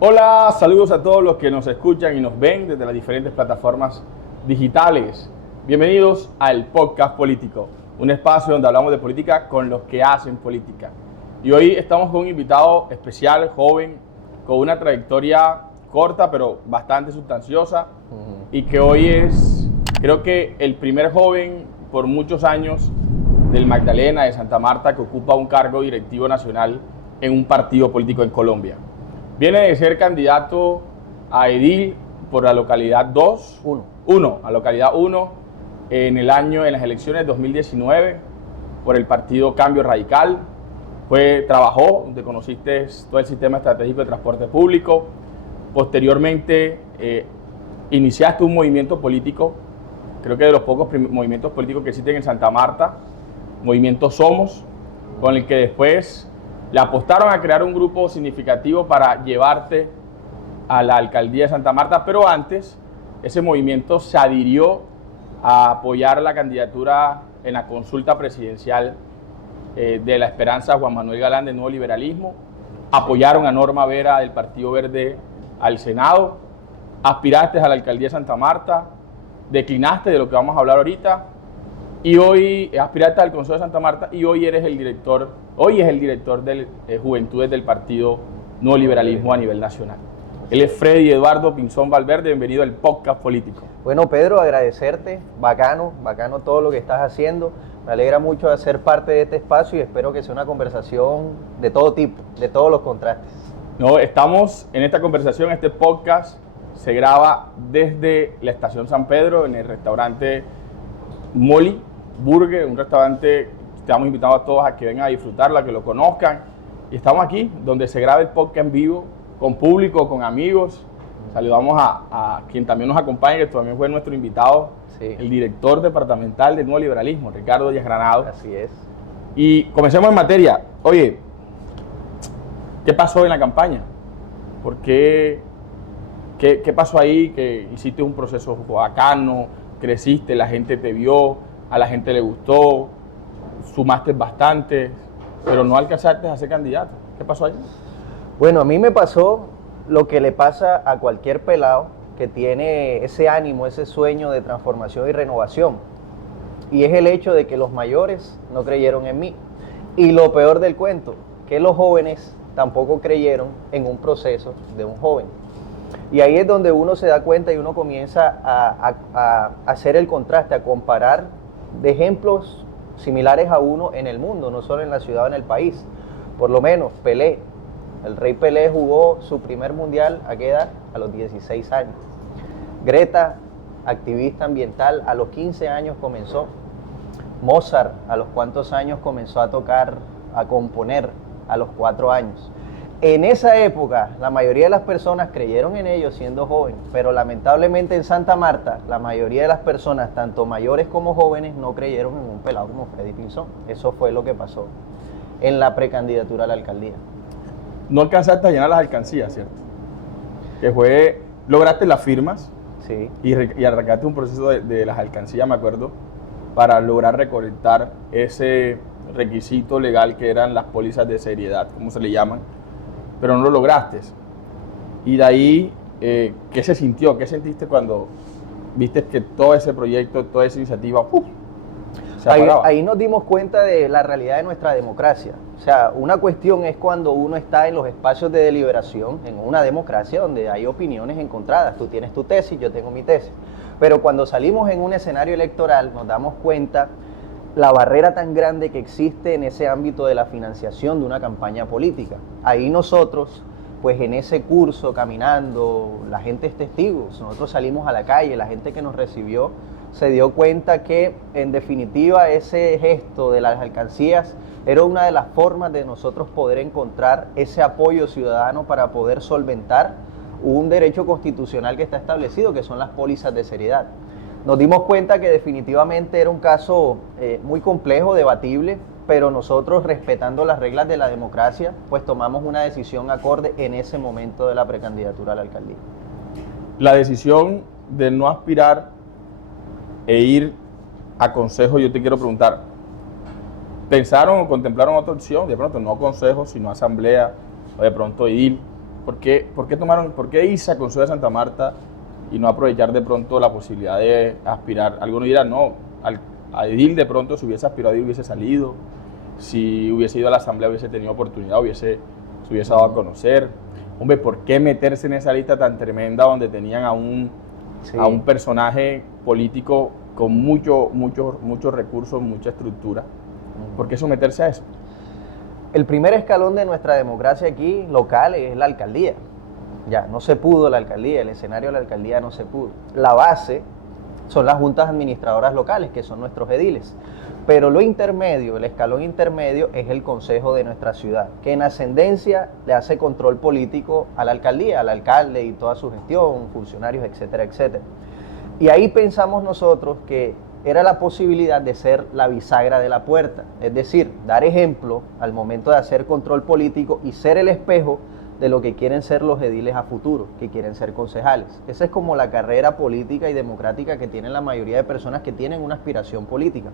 Hola, saludos a todos los que nos escuchan y nos ven desde las diferentes plataformas digitales. Bienvenidos al Podcast Político, un espacio donde hablamos de política con los que hacen política. Y hoy estamos con un invitado especial, joven, con una trayectoria corta pero bastante sustanciosa y que hoy es, creo que el primer joven por muchos años del Magdalena, de Santa Marta, que ocupa un cargo directivo nacional en un partido político en Colombia. Viene de ser candidato a edil por la localidad 2, a localidad 1, en las elecciones de 2019, por el partido Cambio Radical. Trabajó, donde conociste todo el sistema estratégico de transporte público. Posteriormente, iniciaste un movimiento político, creo que de los pocos movimientos políticos que existen en Santa Marta, Movimiento Somos, con el que después le apostaron a crear un grupo significativo para llevarte a la alcaldía de Santa Marta, pero antes ese movimiento se adhirió a apoyar la candidatura en la consulta presidencial de la Esperanza Juan Manuel Galán de Nuevo Liberalismo. Apoyaron a Norma Vera del Partido Verde al Senado, aspiraste a la alcaldía de Santa Marta, declinaste, de lo que vamos a hablar ahorita, y hoy aspiraste al Consejo de Santa Marta y hoy es el director de Juventudes del Partido Nuevo Liberalismo a nivel nacional. Él es Freddy Eduardo Pinzón Valverde. Bienvenido al Podcast Político. Bueno, Pedro, agradecerte, bacano todo lo que estás haciendo. Me alegra mucho de ser parte de este espacio y espero que sea una conversación de todo tipo, de todos los contrastes. No, estamos en esta conversación, este podcast se graba desde la Estación San Pedro, en el restaurante Molly Burger, un restaurante. Estamos invitados a todos a que vengan a disfrutarlo, a que lo conozcan. Y estamos aquí, donde se graba el podcast en vivo, con público, con amigos. Saludamos a quien también nos acompaña, que también fue nuestro invitado, sí, el director departamental del Nuevo Liberalismo, Ricardo Díaz Granado. Así es. Y comencemos en materia. Oye, ¿qué pasó en la campaña? ¿Por qué? ¿Qué pasó ahí? Que hiciste un proceso bacano, creciste, la gente te vio, a la gente le gustó, sumaste bastante, pero no alcanzaste a ser candidato. ¿Qué pasó ahí? Bueno, a mí me pasó lo que le pasa a cualquier pelado que tiene ese ánimo, ese sueño de transformación y renovación. Y es el hecho de que los mayores no creyeron en mí. Y lo peor del cuento, que los jóvenes tampoco creyeron en un proceso de un joven. Y ahí es donde uno se da cuenta y uno comienza a hacer el contraste, a comparar de ejemplos similares a uno en el mundo, no solo en la ciudad o en el país. Por lo menos Pelé, el rey Pelé jugó su primer mundial, ¿a qué edad? A los 16 años. Greta, activista ambiental, a los 15 años comenzó. Mozart, ¿a los cuántos años comenzó a tocar, a componer? A los 4 años. En esa época, la mayoría de las personas creyeron en ellos siendo jóvenes, pero lamentablemente en Santa Marta, la mayoría de las personas, tanto mayores como jóvenes, no creyeron en un pelado como Freddy Pinzón. Eso fue lo que pasó en la precandidatura a la alcaldía. No alcanzaste a llenar las alcancías, ¿cierto? Lograste las firmas, sí, y arrancaste un proceso de las alcancías, me acuerdo, para lograr recolectar ese requisito legal que eran las pólizas de seriedad, como se le llaman, pero no lo lograste. Y de ahí, ¿qué se sintió? ¿Qué sentiste cuando viste que todo ese proyecto, toda esa iniciativa, se apagaba? Ahí nos dimos cuenta de la realidad de nuestra democracia. O sea, una cuestión es cuando uno está en los espacios de deliberación, en una democracia donde hay opiniones encontradas. Tú tienes tu tesis, yo tengo mi tesis. Pero cuando salimos en un escenario electoral, nos damos cuenta la barrera tan grande que existe en ese ámbito de la financiación de una campaña política. Ahí nosotros, pues en ese curso, caminando, la gente es testigo, nosotros salimos a la calle, la gente que nos recibió se dio cuenta que en definitiva ese gesto de las alcancías era una de las formas de nosotros poder encontrar ese apoyo ciudadano para poder solventar un derecho constitucional que está establecido, que son las pólizas de seriedad. Nos dimos cuenta que definitivamente era un caso muy complejo, debatible, pero nosotros, respetando las reglas de la democracia, pues tomamos una decisión acorde en ese momento de la precandidatura a la alcaldía. La decisión de no aspirar e ir a consejo, yo te quiero preguntar, ¿pensaron o contemplaron otra opción? De pronto no consejo, sino asamblea, o de pronto edil, por qué irse a Consejo de Santa Marta y no aprovechar de pronto la posibilidad de aspirar? Algunos dirán, no, a edil de pronto si hubiese aspirado y hubiese salido, si hubiese ido a la asamblea hubiese tenido oportunidad, se hubiese dado a conocer. Hombre, ¿por qué meterse en esa lista tan tremenda donde tenían a un personaje político con muchos recursos, mucha estructura? ¿Por qué someterse a eso? El primer escalón de nuestra democracia aquí local es la alcaldía. Ya, no se pudo la alcaldía, el escenario de la alcaldía no se pudo. La base son las juntas administradoras locales, que son nuestros ediles. Pero lo intermedio, el escalón intermedio, es el consejo de nuestra ciudad, que en ascendencia le hace control político a la alcaldía, al alcalde y toda su gestión, funcionarios, etcétera, etcétera. Y ahí pensamos nosotros que era la posibilidad de ser la bisagra de la puerta, es decir, dar ejemplo al momento de hacer control político y ser el espejo de lo que quieren ser los ediles a futuro, que quieren ser concejales. Esa es como la carrera política y democrática que tienen la mayoría de personas que tienen una aspiración política.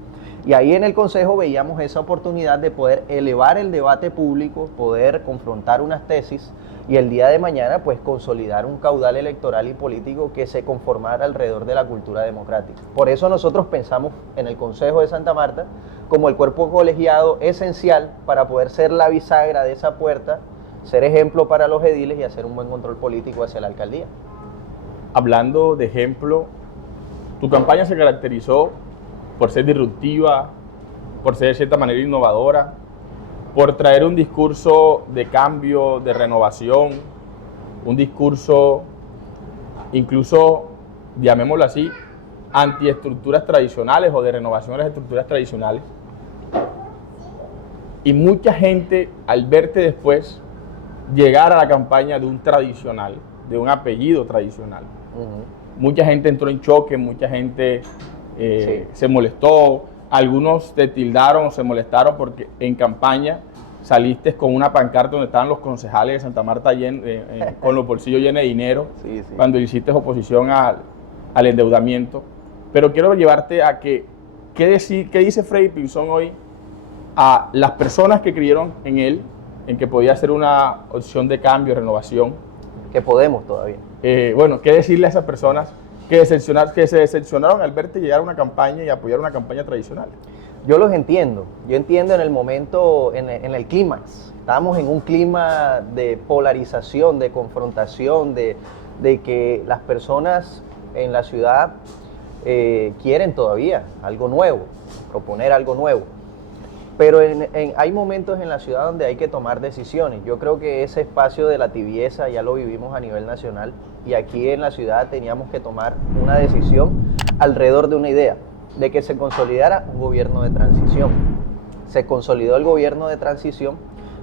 Y ahí en el consejo veíamos esa oportunidad de poder elevar el debate público, poder confrontar unas tesis y el día de mañana pues consolidar un caudal electoral y político que se conformara alrededor de la cultura democrática. Por eso nosotros pensamos en el Consejo de Santa Marta como el cuerpo colegiado esencial para poder ser la bisagra de esa puerta, ser ejemplo para los ediles y hacer un buen control político hacia la alcaldía. Hablando de ejemplo, tu campaña se caracterizó por ser disruptiva, por ser de cierta manera innovadora, por traer un discurso de cambio, de renovación, un discurso incluso, llamémoslo así, antiestructuras tradicionales o de renovación de las estructuras tradicionales. Y mucha gente, al verte después, llegar a la campaña de un tradicional, de un apellido tradicional. Mucha gente entró en choque, mucha gente se molestó, algunos te tildaron o se molestaron porque en campaña saliste con una pancarta donde estaban los concejales de Santa Marta con los bolsillos llenos de dinero, cuando hiciste oposición al endeudamiento. Pero quiero llevarte a ¿qué dice Freddy Pinzón hoy a las personas que creyeron en él, en que podía ser una opción de cambio, renovación? Que podemos todavía. Bueno, ¿qué decirle a esas personas que se decepcionaron al verte llegar a una campaña y apoyar una campaña tradicional? Yo los entiendo. Yo entiendo en el momento, en el clímax. Estamos en un clima de polarización, de confrontación, de que las personas en la ciudad quieren todavía algo nuevo, proponer algo nuevo. Pero hay momentos en la ciudad donde hay que tomar decisiones. Yo creo que ese espacio de la tibieza ya lo vivimos a nivel nacional y aquí en la ciudad teníamos que tomar una decisión alrededor de una idea, de que se consolidara un gobierno de transición. Se consolidó el gobierno de transición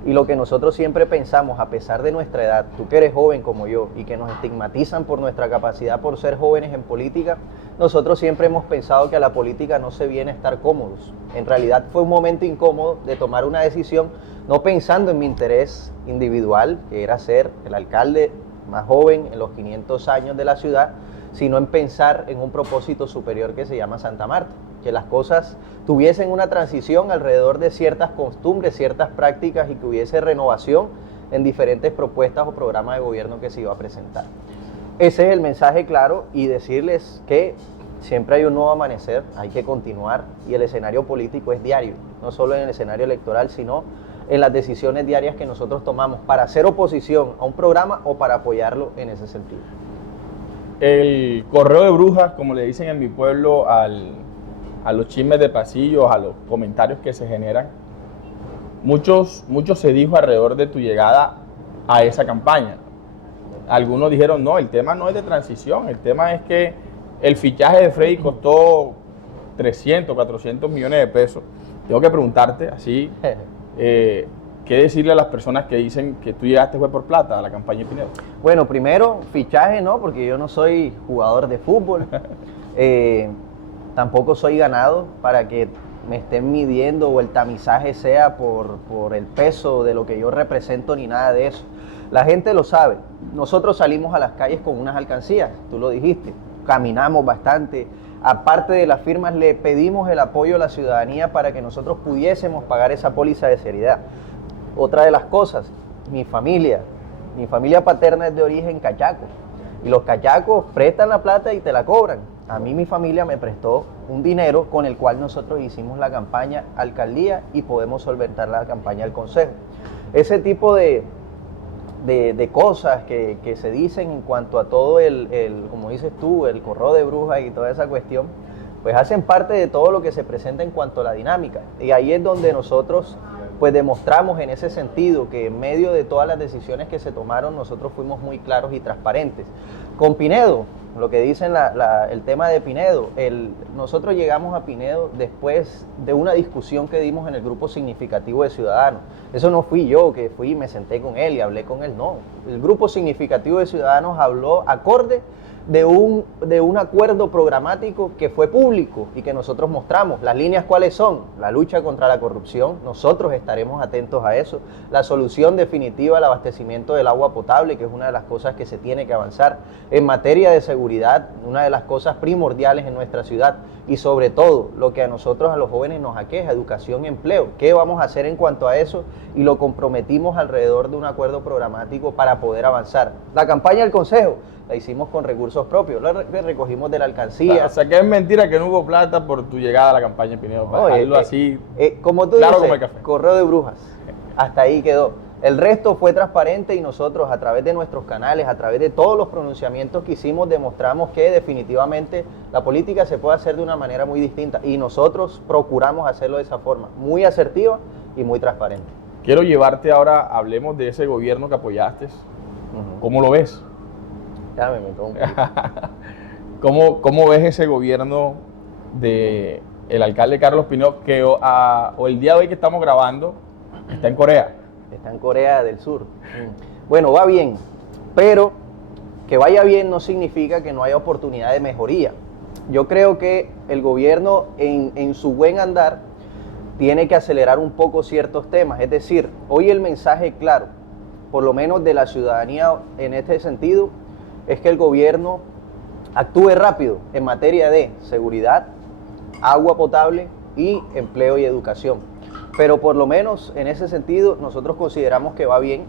y lo que nosotros siempre pensamos, a pesar de nuestra edad, tú que eres joven como yo y que nos estigmatizan por nuestra capacidad por ser jóvenes en política, nosotros siempre hemos pensado que a la política no se viene a estar cómodos. En realidad fue un momento incómodo de tomar una decisión, no pensando en mi interés individual, que era ser el alcalde más joven en los 500 años de la ciudad, sino en pensar en un propósito superior que se llama Santa Marta, que las cosas tuviesen una transición alrededor de ciertas costumbres, ciertas prácticas y que hubiese renovación en diferentes propuestas o programas de gobierno que se iba a presentar. Ese es el mensaje claro y decirles que siempre hay un nuevo amanecer, hay que continuar y el escenario político es diario, no solo en el escenario electoral, sino en las decisiones diarias que nosotros tomamos para hacer oposición a un programa o para apoyarlo en ese sentido. El correo de brujas, como le dicen en mi pueblo, a los chismes de pasillos, a los comentarios que se generan, mucho se dijo alrededor de tu llegada a esa campaña. Algunos dijeron, no, el tema no es de transición, el tema es que el fichaje de Freddy costó 300, 400 millones de pesos. Tengo que preguntarte, así, ¿qué decirle a las personas que dicen que tú llegaste fue por plata a la campaña de Pinedo? Bueno, primero, fichaje no, porque yo no soy jugador de fútbol. Tampoco soy ganado para que me estén midiendo o el tamizaje sea por el peso de lo que yo represento ni nada de eso. La gente lo sabe. Nosotros salimos a las calles con unas alcancías, tú lo dijiste, caminamos bastante. Aparte de las firmas, le pedimos el apoyo a la ciudadanía para que nosotros pudiésemos pagar esa póliza de seriedad. Otra de las cosas, mi familia, Mi familia paterna es de origen cachaco. Y los cachacos prestan la plata y te la cobran. A mí mi familia me prestó un dinero con el cual nosotros hicimos la campaña alcaldía y podemos solventar la campaña al consejo. Ese tipo de cosas que se dicen en cuanto a todo como dices tú, el correo de brujas y toda esa cuestión, pues hacen parte de todo lo que se presenta en cuanto a la dinámica. Y ahí es donde nosotros pues demostramos en ese sentido que en medio de todas las decisiones que se tomaron, nosotros fuimos muy claros y transparentes. Con Pinedo, lo que dicen el tema de Pinedo, nosotros llegamos a Pinedo después de una discusión que dimos en el grupo significativo de Ciudadanos. Eso no fui yo que fui y me senté con él y hablé con él, no. El grupo significativo de Ciudadanos habló acorde de un acuerdo programático que fue público y que nosotros mostramos. Las líneas, ¿cuáles son? La lucha contra la corrupción, nosotros estaremos atentos a eso. La solución definitiva al abastecimiento del agua potable, que es una de las cosas que se tiene que avanzar. En materia de seguridad, una de las cosas primordiales en nuestra ciudad. Y sobre todo, lo que a nosotros, a los jóvenes, nos aqueja, educación y empleo. ¿Qué vamos a hacer en cuanto a eso? Y lo comprometimos alrededor de un acuerdo programático para poder avanzar. La campaña del Consejo la hicimos con recursos propios, la recogimos de la alcancía. O sea, que es mentira que no hubo plata por tu llegada a la campaña, Pinedo. No, así, como tú claro, dices, como el café. correo de brujas. Hasta ahí quedó. El resto fue transparente y nosotros, a través de nuestros canales, a través de todos los pronunciamientos que hicimos, demostramos que definitivamente la política se puede hacer de una manera muy distinta y nosotros procuramos hacerlo de esa forma, muy asertiva y muy transparente. Quiero llevarte ahora, hablemos de ese gobierno que apoyaste. ¿Cómo lo ves? Ya me meto un ¿Cómo ves ese gobierno del alcalde Carlos Pinedo, que o el día de hoy que estamos grabando está en Corea? Está en Corea del Sur. Bueno, va bien, pero que vaya bien no significa que no haya oportunidad de mejoría. Yo creo que el gobierno en su buen andar tiene que acelerar un poco ciertos temas. Es decir, hoy el mensaje claro, por lo menos de la ciudadanía en este sentido, es que el gobierno actúe rápido en materia de seguridad, agua potable y empleo y educación. Pero por lo menos en ese sentido nosotros consideramos que va bien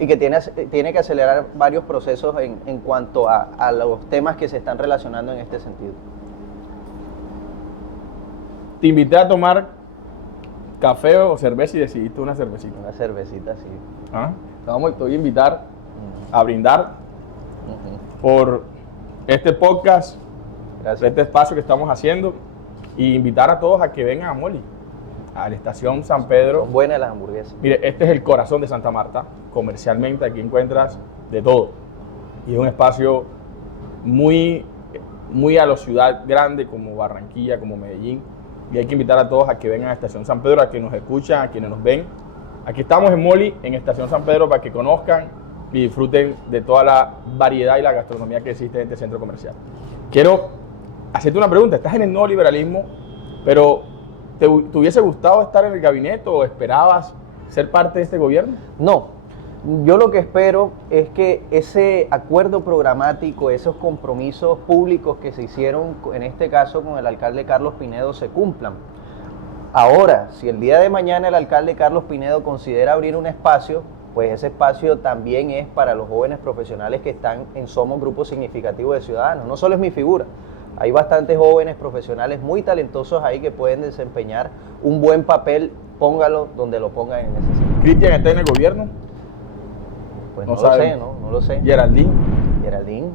y que tiene que acelerar varios procesos en cuanto a los temas que se están relacionando en este sentido. Te invité a tomar café o cerveza y decidiste una cervecita. Una cervecita, sí. Te voy a invitar a brindar por este podcast, este espacio que estamos haciendo, y invitar a todos a que vengan a Moli, a la estación San Pedro. Son buenas las hamburguesas. Mire, este es el corazón de Santa Marta. Comercialmente aquí encuentras de todo. Y es un espacio muy a la ciudad grande como Barranquilla, como Medellín. Y hay que invitar a todos a que vengan a Estación San Pedro, a que nos escuchan, a quienes nos ven. Aquí estamos en Moli, en Estación San Pedro, para que conozcan y disfruten de toda la variedad y la gastronomía que existe en este centro comercial. Quiero hacerte una pregunta. Estás en el nuevo liberalismo, pero ¿te hubiese gustado estar en el gabinete o esperabas ser parte de este gobierno? No. Yo lo que espero es que ese acuerdo programático, esos compromisos públicos que se hicieron, en este caso con el alcalde Carlos Pinedo, se cumplan. Ahora, si el día de mañana el alcalde Carlos Pinedo considera abrir un espacio, pues ese espacio también es para los jóvenes profesionales que están en Somos Grupo Significativo de Ciudadanos. No solo es mi figura, hay bastantes jóvenes profesionales muy talentosos ahí que pueden desempeñar un buen papel, póngalo donde lo pongan en ese sitio. ¿Cristian está en el gobierno? Pues no lo sé, no lo sé. ¿Geraldine?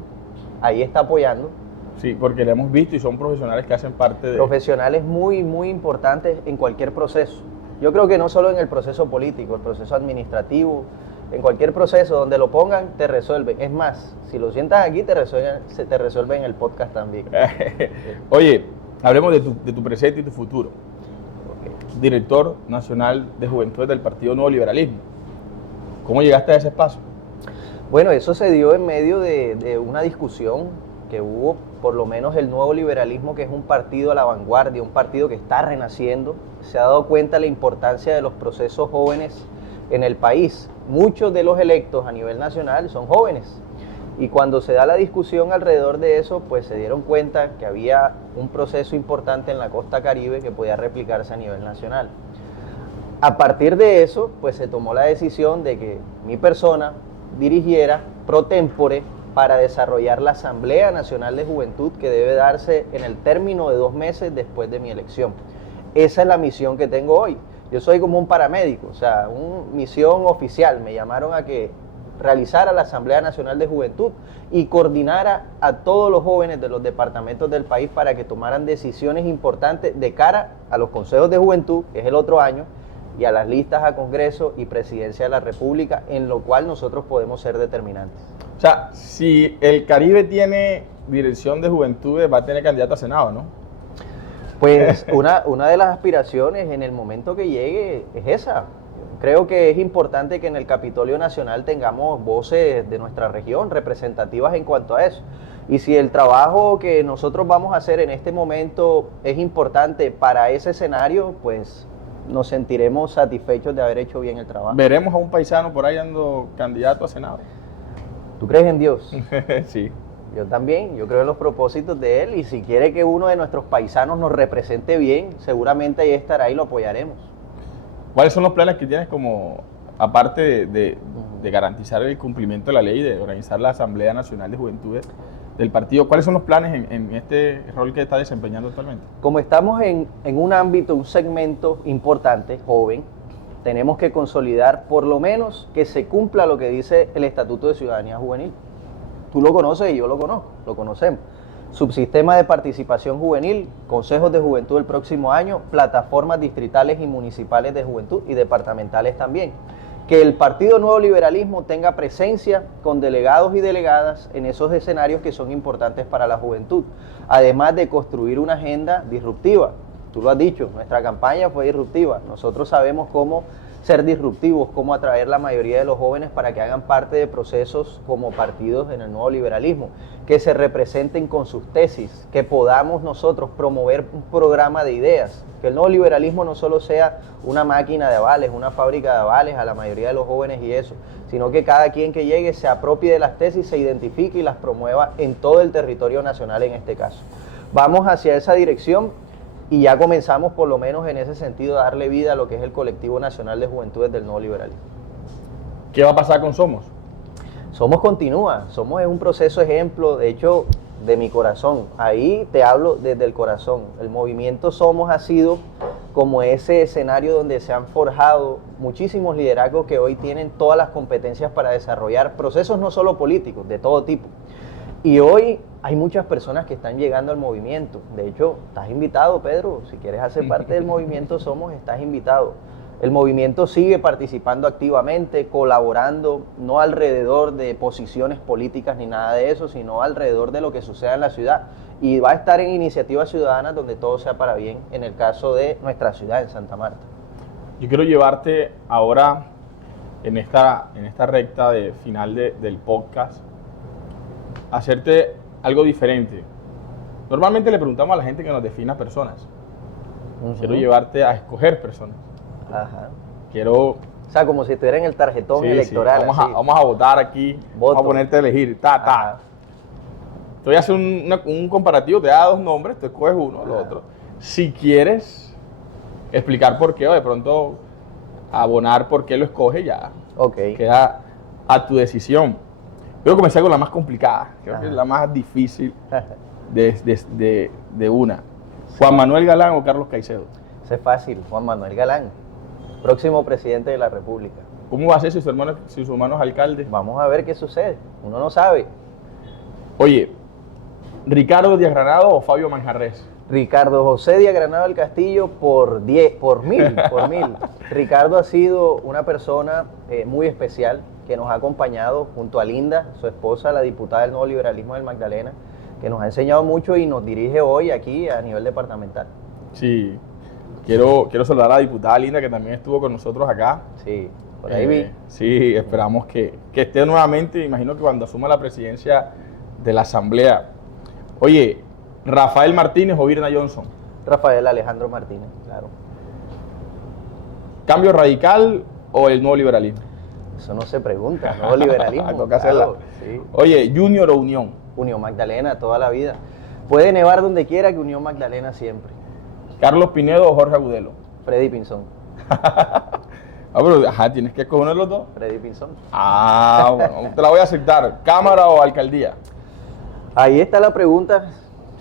Ahí está apoyando. Sí, porque lo hemos visto y son profesionales que hacen parte de... Profesionales muy, muy importantes en cualquier proceso. Yo creo que no solo en el proceso político, el proceso administrativo, en cualquier proceso donde lo pongan, te resuelven. Es más, si lo sientas aquí, te resuelven en el podcast también. Oye, hablemos de tu presente y tu futuro. Director Nacional de Juventud del Partido Nuevo Liberalismo. ¿Cómo llegaste a ese espacio? Bueno, eso se dio en medio de una discusión que hubo, por lo menos el Nuevo Liberalismo, que es un partido a la vanguardia, un partido que está renaciendo, se ha dado cuenta de la importancia de los procesos jóvenes en el país. Muchos de los electos a nivel nacional son jóvenes y cuando se da la discusión alrededor de eso, pues se dieron cuenta que había un proceso importante en la costa Caribe que podía replicarse a nivel nacional. A partir de eso, pues se tomó la decisión de que mi persona dirigiera pro tempore para desarrollar la Asamblea Nacional de Juventud que debe darse en el término de 2 meses después de mi elección. Esa es la misión que tengo hoy. Yo soy como un paramédico, o sea, una misión oficial. Me llamaron a que realizara la Asamblea Nacional de Juventud y coordinara a todos los jóvenes de los departamentos del país para que tomaran decisiones importantes de cara a los consejos de juventud, que es el otro año, y a las listas a Congreso y Presidencia de la República, en lo cual nosotros podemos ser determinantes. O sea, si el Caribe tiene dirección de juventudes, va a tener candidato a Senado, ¿no? Pues una de las aspiraciones en el momento que llegue es esa. Creo que es importante que en el Capitolio Nacional tengamos voces de nuestra región representativas en cuanto a eso. Y si el trabajo que nosotros vamos a hacer en este momento es importante para ese escenario, pues nos sentiremos satisfechos de haber hecho bien el trabajo. Veremos a un paisano por ahí dando candidato a Senado. ¿Tú crees en Dios? Sí. Yo también, yo creo en los propósitos de Él, y si quiere que uno de nuestros paisanos nos represente bien, seguramente ahí estará y lo apoyaremos. ¿Cuáles son los planes que tienes como, aparte de garantizar el cumplimiento de la ley, de organizar la Asamblea Nacional de Juventudes del partido? ¿Cuáles son los planes en este rol que está desempeñando actualmente? Como estamos en un ámbito, un segmento importante, joven, tenemos que consolidar por lo menos que se cumpla lo que dice el Estatuto de Ciudadanía Juvenil. Tú lo conoces y yo lo conozco, lo conocemos. Subsistema de participación juvenil, consejos de juventud el próximo año, plataformas distritales y municipales de juventud y departamentales también. Que el Partido Nuevo Liberalismo tenga presencia con delegados y delegadas en esos escenarios que son importantes para la juventud, además de construir una agenda disruptiva. Tú lo has dicho, nuestra campaña fue disruptiva. Nosotros sabemos cómo ser disruptivos, cómo atraer la mayoría de los jóvenes para que hagan parte de procesos como partidos en el nuevo liberalismo, que se representen con sus tesis, que podamos nosotros promover un programa de ideas, que el nuevo liberalismo no solo sea una máquina de avales, una fábrica de avales a la mayoría de los jóvenes y eso, sino que cada quien que llegue se apropie de las tesis, se identifique y las promueva en todo el territorio nacional en este caso. Vamos hacia esa dirección. Y ya comenzamos por lo menos en ese sentido a darle vida a lo que es el Colectivo Nacional de Juventudes del Nuevo Liberalismo. ¿Qué va a pasar con Somos? Somos continúa, Somos es un proceso ejemplo, de hecho, de mi corazón. Ahí te hablo desde el corazón. El movimiento Somos ha sido como ese escenario donde se han forjado muchísimos liderazgos que hoy tienen todas las competencias para desarrollar procesos no solo políticos, de todo tipo. Y hoy hay muchas personas que están llegando al movimiento. De hecho, estás invitado, Pedro. Si quieres hacer parte del movimiento Somos, estás invitado. El movimiento sigue participando activamente, colaborando, no alrededor de posiciones políticas ni nada de eso, sino alrededor de lo que suceda en la ciudad. Y va a estar en iniciativas ciudadanas donde todo sea para bien, en el caso de nuestra ciudad, en Santa Marta. Yo quiero llevarte ahora, en esta recta de final del podcast, hacerte algo diferente. Normalmente le preguntamos a la gente que nos defina personas. Quiero llevarte a escoger personas. Ajá. Quiero... O sea, como si estuviera en el tarjetón electoral. Sí. Vamos a votar aquí. Voto. Vamos a ponerte a elegir. Ajá. Te voy a hacer un comparativo. Te da 2 nombres, tú escoges uno o el otro. Si quieres explicar por qué o de pronto abonar por qué lo escoges, ya queda a tu decisión. Quiero comenzar con la más complicada, creo que es la más difícil de una. ¿Juan Manuel Galán o Carlos Caicedo? Eso es fácil, Juan Manuel Galán, próximo presidente de la República. ¿Cómo va a ser si su hermano es alcalde? Vamos a ver qué sucede, uno no sabe. Oye, ¿Ricardo Díaz Granado o Fabio Manjarrés? Ricardo José Díaz Granado del Castillo por mil. Ricardo ha sido una persona muy especial que nos ha acompañado junto a Linda, su esposa, la diputada del Nuevo Liberalismo del Magdalena, que nos ha enseñado mucho y nos dirige hoy aquí a nivel departamental. Sí, quiero saludar a la diputada Linda que también estuvo con nosotros acá. Sí, por ahí vi. Sí, esperamos que esté nuevamente, imagino que cuando asuma la presidencia de la Asamblea. Oye, ¿Rafael Martínez o Virna Johnson? Rafael Alejandro Martínez, claro. ¿Cambio radical o el Nuevo Liberalismo? Eso no se pregunta, Nuevo Liberalismo. Toca hacerla. Claro, sí. Oye, ¿Junior o Unión? Unión Magdalena, toda la vida. Puede nevar donde quiera, que Unión Magdalena siempre. ¿Carlos Pinedo o Jorge Agudelo? Freddy Pinzón. Ah, pero ajá, tienes que escoger uno de los dos. Freddy Pinzón. Ah, bueno, te la voy a aceptar. ¿Cámara o alcaldía? Ahí está la pregunta.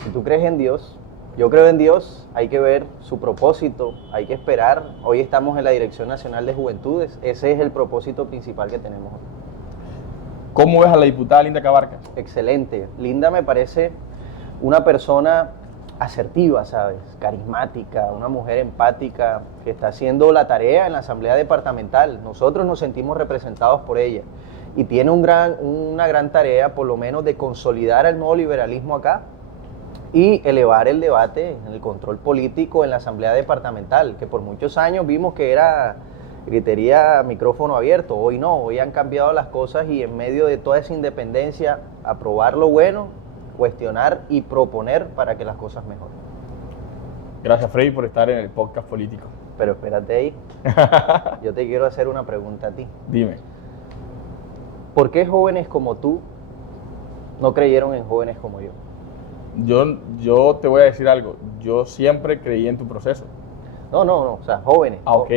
Si tú crees en Dios, yo creo en Dios, hay que ver su propósito, hay que esperar. Hoy estamos en la Dirección Nacional de Juventudes. Ese es el propósito principal que tenemos. ¿Cómo ves a la diputada Linda Cabarcas? Excelente. Linda me parece una persona asertiva, ¿sabes? Carismática, una mujer empática que está haciendo la tarea en la Asamblea Departamental. Nosotros nos sentimos representados por ella y tiene una gran tarea, por lo menos, de consolidar el nuevo liberalismo acá y elevar el debate en el control político en la Asamblea Departamental, que por muchos años vimos que era gritería micrófono abierto. Hoy no, hoy han cambiado las cosas y en medio de toda esa independencia, aprobar lo bueno, cuestionar y proponer para que las cosas mejoren. Gracias, Freddy, por estar en el podcast político. Pero espérate ahí, yo te quiero hacer una pregunta a ti. Dime. ¿Por qué jóvenes como tú no creyeron en jóvenes como yo? Yo te voy a decir algo. Yo siempre creí en tu proceso. No, o sea, jóvenes. Ah, ok.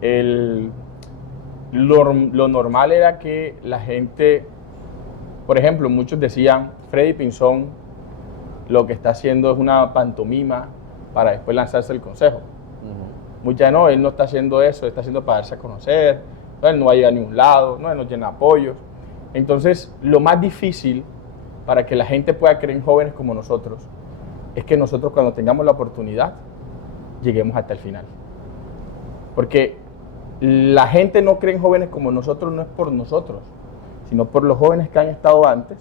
Jóvenes. Lo normal era que la gente, por ejemplo, muchos decían, Freddy Pinzón lo que está haciendo es una pantomima para después lanzarse el consejo. Muchas no, él no está haciendo eso, está haciendo para darse a conocer, él no va a llegar a ningún lado, él no tiene apoyos. Entonces, lo más difícil para que la gente pueda creer en jóvenes como nosotros es que nosotros, cuando tengamos la oportunidad, lleguemos hasta el final. Porque la gente no cree en jóvenes como nosotros, no es por nosotros, sino por los jóvenes que han estado antes,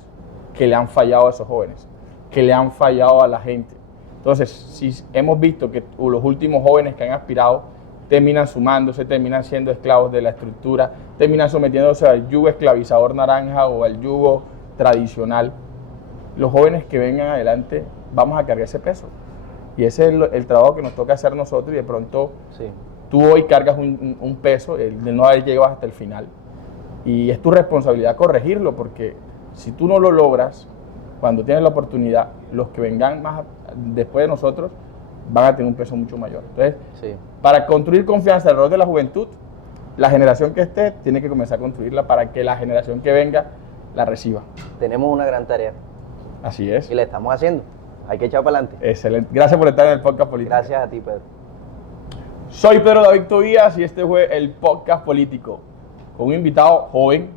que le han fallado a esos jóvenes, que le han fallado a la gente. Entonces, si hemos visto que los últimos jóvenes que han aspirado terminan sumándose, terminan siendo esclavos de la estructura, terminan sometiéndose al yugo esclavizador naranja o al yugo tradicional, los jóvenes que vengan adelante vamos a cargar ese peso. Y ese es el trabajo que nos toca hacer nosotros, y de pronto tú hoy cargas un peso de no haber llegado hasta el final. Y es tu responsabilidad corregirlo, porque si tú no lo logras, cuando tienes la oportunidad, los que vengan más después de nosotros van a tener un peso mucho mayor. Entonces, para construir confianza alrededor de la juventud, la generación que esté tiene que comenzar a construirla para que la generación que venga la reciba. Tenemos una gran tarea. Así es. Y la estamos haciendo. Hay que echar para adelante. Excelente. Gracias por estar en el podcast político. Gracias a ti, Pedro. Soy Pedro David Tobías y este fue el podcast político. Con un invitado joven,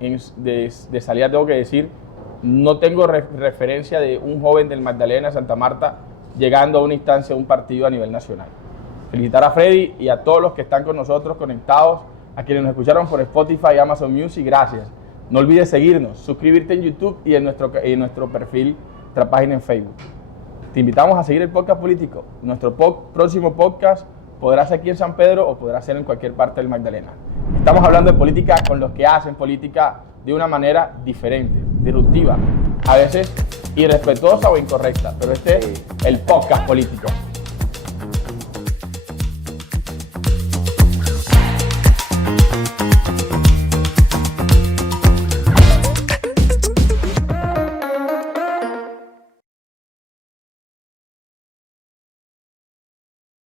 de salida tengo que decir, no tengo referencia de un joven del Magdalena, Santa Marta, llegando a una instancia de un partido a nivel nacional. Felicitar a Freddy y a todos los que están con nosotros conectados, a quienes nos escucharon por Spotify y Amazon Music, gracias. No olvides seguirnos, suscribirte en YouTube y en nuestro perfil, nuestra página en Facebook. Te invitamos a seguir el podcast político. Nuestro próximo podcast podrá ser aquí en San Pedro o podrá ser en cualquier parte del Magdalena. Estamos hablando de política con los que hacen política de una manera diferente, disruptiva, a veces irrespetuosa o incorrecta, pero este es el podcast político.